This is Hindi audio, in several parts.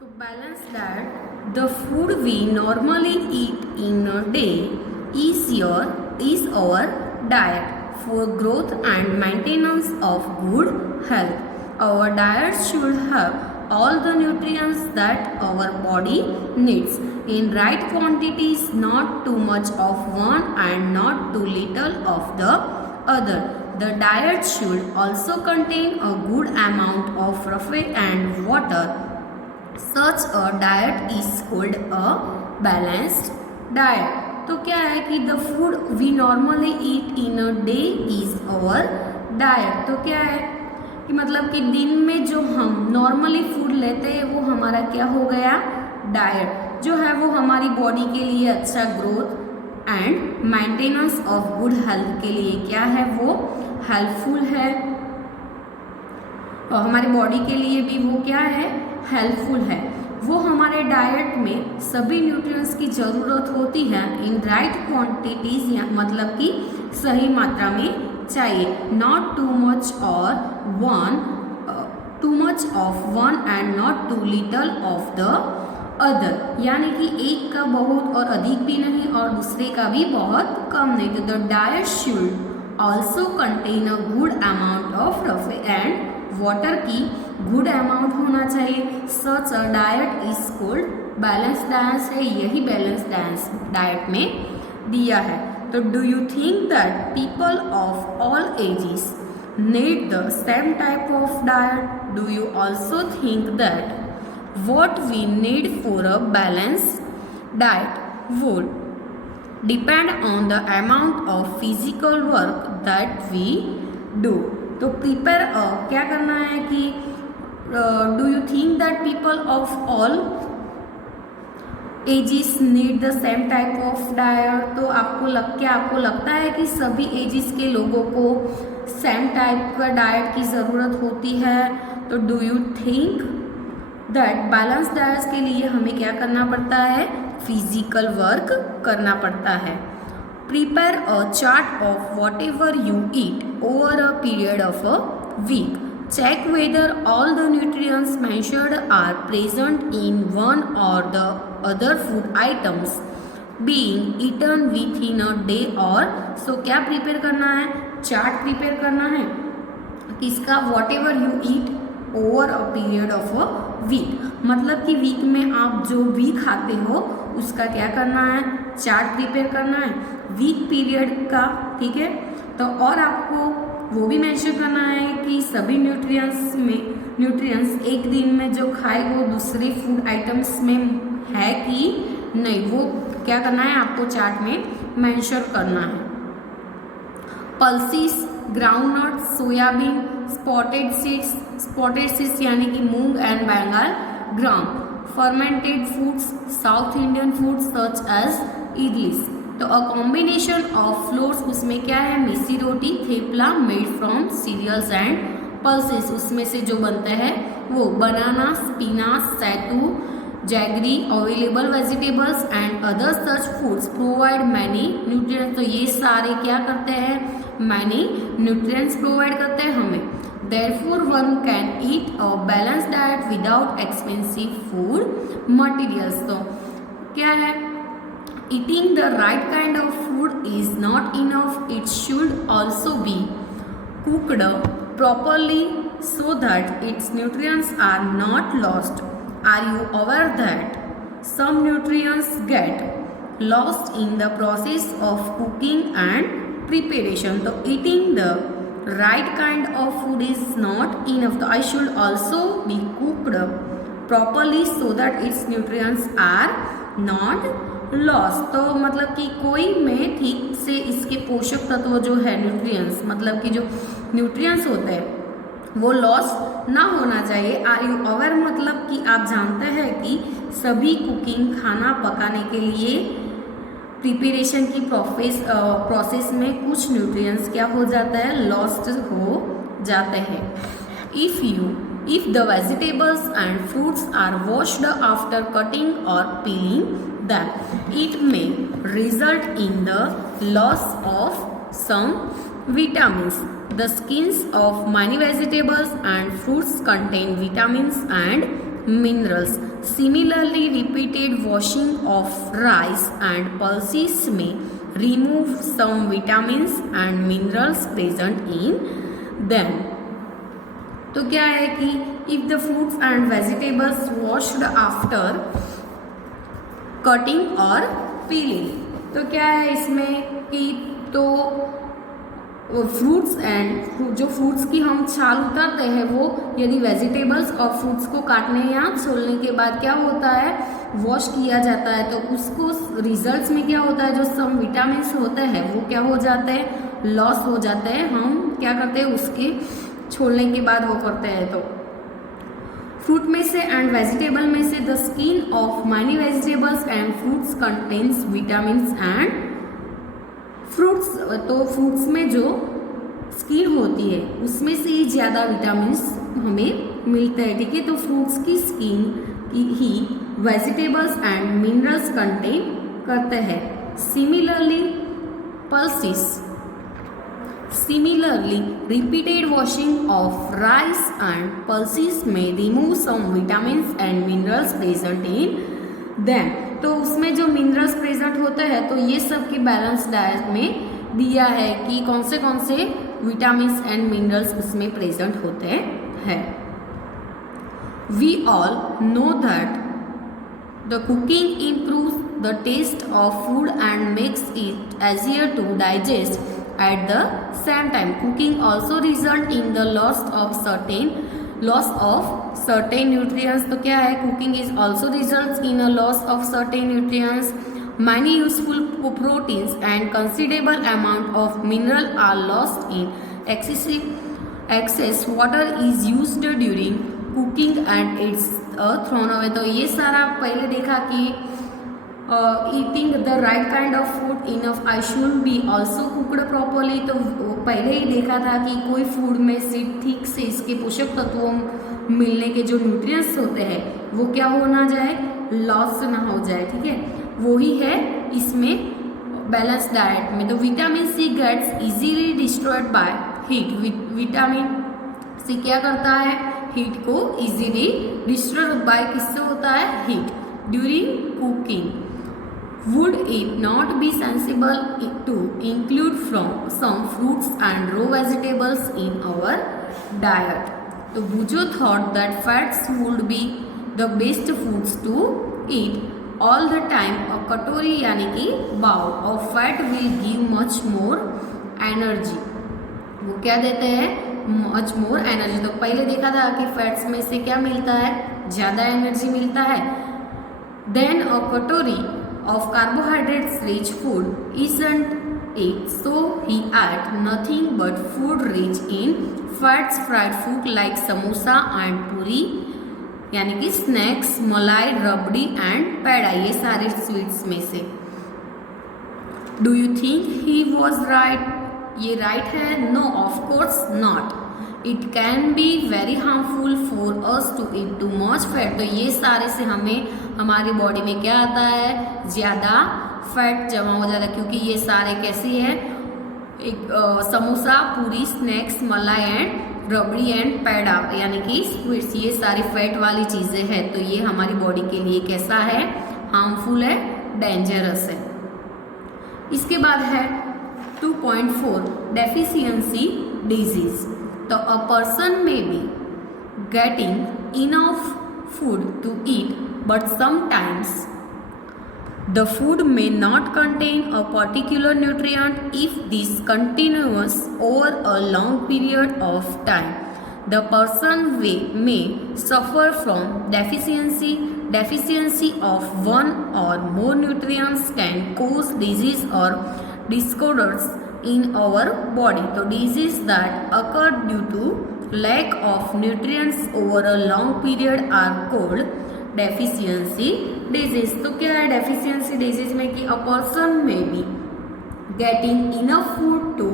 तो balance diet the food we normally eat in a day is our diet for growth and maintenance of good health. Our diet should have all the nutrients that our body needs in right quantities, not too much of one and not too little of the other. The diet should also contain a good amount of protein and water. Such a diet is called a balanced diet. तो क्या है कि the food we normally eat in a day is our diet. तो क्या है कि मतलब कि दिन में जो हम नॉर्मली फूड लेते हैं वो हमारा क्या हो गया, डाइट जो है वो हमारी बॉडी के लिए अच्छा growth and maintenance of good health के लिए क्या है वो हेल्पफुल है. और हमारी बॉडी के लिए भी वो क्या है, हेल्पफुल है. वो हमारे डाइट में सभी न्यूट्रिएंट्स की ज़रूरत होती है इन राइट क्वांटिटीज, या मतलब कि सही मात्रा में चाहिए. नॉट टू मच और too much of one and not too little of the other. यानी कि एक का बहुत और अधिक भी नहीं और दूसरे का भी बहुत कम नहीं. तो the diet should also contain a good amount of protein and water की गुड अमाउंट होना चाहिए. Such a diet is called balance diet है. यही बैलेंस डाइट में दिया है. तो do you think that people of all ages need the same type of diet? Do you also think that what we need for a balanced diet would depend on the amount of physical work that we do. तो प्रिपेयर क्या करना है कि do you think that people of all ages need the same type of diet? तो आपको लगता है कि सभी एजेस के लोगों को सेम टाइप का डाइट की ज़रूरत होती है? तो do you think that balance diet के लिए हमें क्या करना पड़ता है, फिजिकल वर्क करना पड़ता है. Prepare a chart of whatever you eat over a period of a week. Check whether all the nutrients mentioned are present in one or the other food items being eaten within a day or. So क्या प्रिपेयर करना है, चार्ट प्रिपेयर करना है किसका, whatever you eat over a period of a week. मतलब कि वीक में आप जो भी खाते हो उसका क्या करना है, चार्ट प्रिपेयर करना है वीक पीरियड का. ठीक है. तो और आपको वो भी मेंशन करना है कि सभी न्यूट्रिएंट्स एक दिन में जो खाए वो दूसरे फूड आइटम्स में है कि नहीं, वो क्या करना है आपको चार्ट में मेंशन करना है. Pulses, groundnut, soyabean, spotted seeds यानी कि moong and Bengal gram, fermented foods, south Indian foods such as idlis. तो अ कॉम्बिनेशन ऑफ फ्लोर्स, उसमें क्या है, missi roti, thepla made from cereals and pulses, उसमें से जो बनता है वो बनाना, spinach, sattu, jaggery, available vegetables and other such foods provide many nutrients. तो ये सारे क्या करते हैं, मैनी न्यूट्रिएंट्स प्रोवाइड करते हैं हमें. Therefore, one can eat a balanced diet without expensive food materials. तो क्या है, eating the right kind of food is not enough. It should also be cooked properly so that its nutrients are not lost. Are you aware that some nutrients get lost in the process of cooking and preparation? तो eating the right kind of food is not enough. So I should also be cooked properly so that its nutrients are not lost. तो मतलब कि कोई में ठीक से इसके पोषक तत्व जो है न्यूट्रिएंट्स, मतलब कि जो न्यूट्रिएंट्स होते हैं वो लॉस ना होना चाहिए. आर यू अवेयर मतलब कि आप जानते हैं कि सभी कुकिंग, खाना पकाने के लिए प्रिपरेशन की प्रोसेस में कुछ न्यूट्रिएंट्स क्या हो जाता है, लॉस्ट हो जाते हैं. If the vegetables and fruits are washed after cutting or peeling them, it may result in the loss of some vitamins. The skins of many vegetables and fruits contain vitamins and minerals. Similarly, repeated washing of rice and pulses may remove some vitamins and minerals present in them. तो क्या है कि if the fruits and vegetables washed after cutting और peeling, तो क्या है इसमें कि तो फ्रूट्स एंड जो फ्रूट्स की हम छाल उतारते हैं वो यदि वेजिटेबल्स और फ्रूट्स को काटने या छोलने के बाद क्या होता है वॉश किया जाता है, तो उसको रिजल्ट्स में क्या होता है जो सम विटामिन्स होते हैं वो क्या हो जाते हैं, लॉस हो जाते हैं. हम क्या करते हैं उसके छोलने के बाद वो करते हैं. तो फ्रूट में से एंड वेजिटेबल में से the skin of many vegetables and fruits contains vitamins and fruits. तो फ्रूट्स में जो स्किन होती है उसमें से ही ज़्यादा विटामिन्स हमें मिलते हैं. ठीक है, तो फ्रूट्स की स्किन की ही वेजिटेबल्स एंड मिनरल्स कंटेन करते हैं. Similarly, repeated washing of rice and pulses may remove some vitamins and minerals present in them. तो उसमें जो मिनरल्स प्रेजेंट होते हैं तो ये सब की बैलेंस डाइट में दिया है कि कौन से विटामिन्स एंड मिनरल्स उसमें प्रेजेंट होते हैं. We all know that the cooking improves the taste of food and makes it easier to digest. At the same time, cooking also result in the loss of certain nutrients. तो क्या है, cooking is also results in a loss of certain nutrients. Many useful proteins and considerable amount of mineral are lost in excess water is used during cooking and it's thrown away. तो ये सारा पहले देखा कि eating the right kind of food enough I should be also cooked properly. तो पहले ही देखा था कि कोई फूड में से ठीक से इसके पोषक तत्वों मिलने के जो न्यूट्रिएंट्स होते हैं वो क्या हो ना जाए, लॉस ना हो जाए. ठीक है, वो ही है इसमें बैलेंस डाइट में. तो vitamin C gets easily destroyed by heat. Vitamin C क्या करता है, हीट को इजीली डिस्ट्रॉय बाय किससे होता है, heat. During cooking would it not be sensible to include some fruits and raw vegetables in our diet? So Bujo thought that fats would be the best foods to eat all the time. A katori यानी कि bowl of fat will give much more energy. वो क्या देते हैं, much more energy. तो पहले देखा था कि फैट्स में से क्या मिलता है, ज़्यादा एनर्जी मिलता है. Then a katori of carbohydrates rich food isn't it, so he ate nothing but food rich in fats, fried food like samosa and puri यानी कि स्नैक्स, मलाई, रबड़ी एंड पेड़ा, ये सारे स्वीट्स में से. Do you think he was right, ये राइट है, no of course not. It can be very harmful for us to eat too much fat. तो ये सारे से हमें हमारी बॉडी में क्या आता है, ज़्यादा फैट जमा हो जाता है, क्योंकि ये सारे कैसे हैं, एक समोसा, पूरी, स्नैक्स, मलाई एंड रबड़ी एंड पेड़ा यानी कि स्वीट्स, ये सारी फैट वाली चीज़ें हैं. तो ये हमारी बॉडी के लिए कैसा है, हार्मफुल है, डेंजरस है. इसके बाद है 2.4 डेफिशिएंसी डिजीज. तो a person may be getting enough food to eat but sometimes the food may not contain a particular nutrient. If this continues over a long period of time, the person may suffer from deficiency. Deficiency of one or more nutrients can cause disease or disorders in our body. So disease that occur due to lack of nutrients over a long period are called deficiency disease. तो क्या है डेफिशिएंसी डिजीज में कि a person may be getting enough food to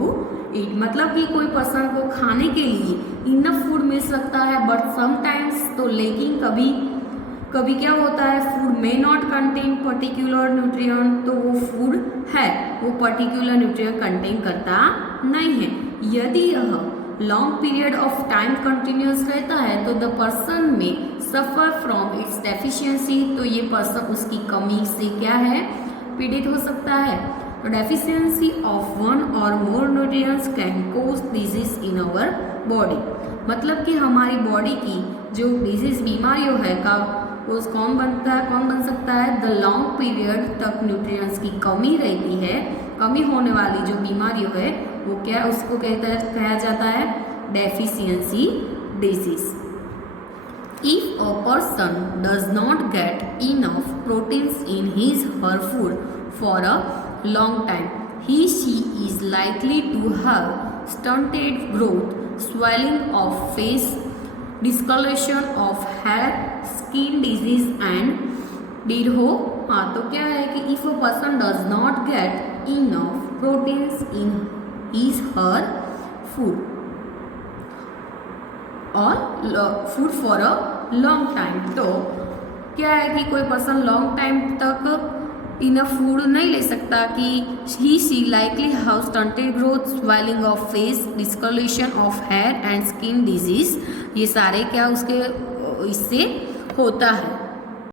eat, मतलब कि कोई पर्सन को खाने के लिए इनफ फूड मिल सकता है, बट समटाइम्स, तो लेकिन कभी क्या होता है, food may not contain particular nutrient. तो वो फूड है वो पर्टिकुलर न्यूट्रिएंट कंटेन करता नहीं है. यदि यह long period of time continuous रहता है तो द पर्सन में सफ़र फ्रॉम इट्स डेफिशिएंसी, तो ये पर्सन उसकी कमी से क्या है, पीड़ित हो सकता है। तो deficiency of one or more nutrients can cause disease in our body, मतलब कि हमारी बॉडी की जो डिजीज बीमारियों है का उस कौन बन सकता है, द लॉन्ग पीरियड तक न्यूट्रिएंट्स की कमी रहती है, कमी होने वाली जो बीमारियों है वो क्या, उसको कहा जाता है deficiency disease. If a person does not get enough proteins in his her food for a long time, she is likely to have stunted growth, swelling of face, discoloration of hair, skin disease and did हो। हाँ, तो क्या है कि if a person does not get enough proteins in his her food और food for a long time, तो क्या है कि कोई पर्सन लॉन्ग टाइम तक इनफ फूड नहीं ले सकता कि he she likely have stunted growth, swelling of face, discoloration of hair and skin disease, ये सारे क्या उसके इससे होता है।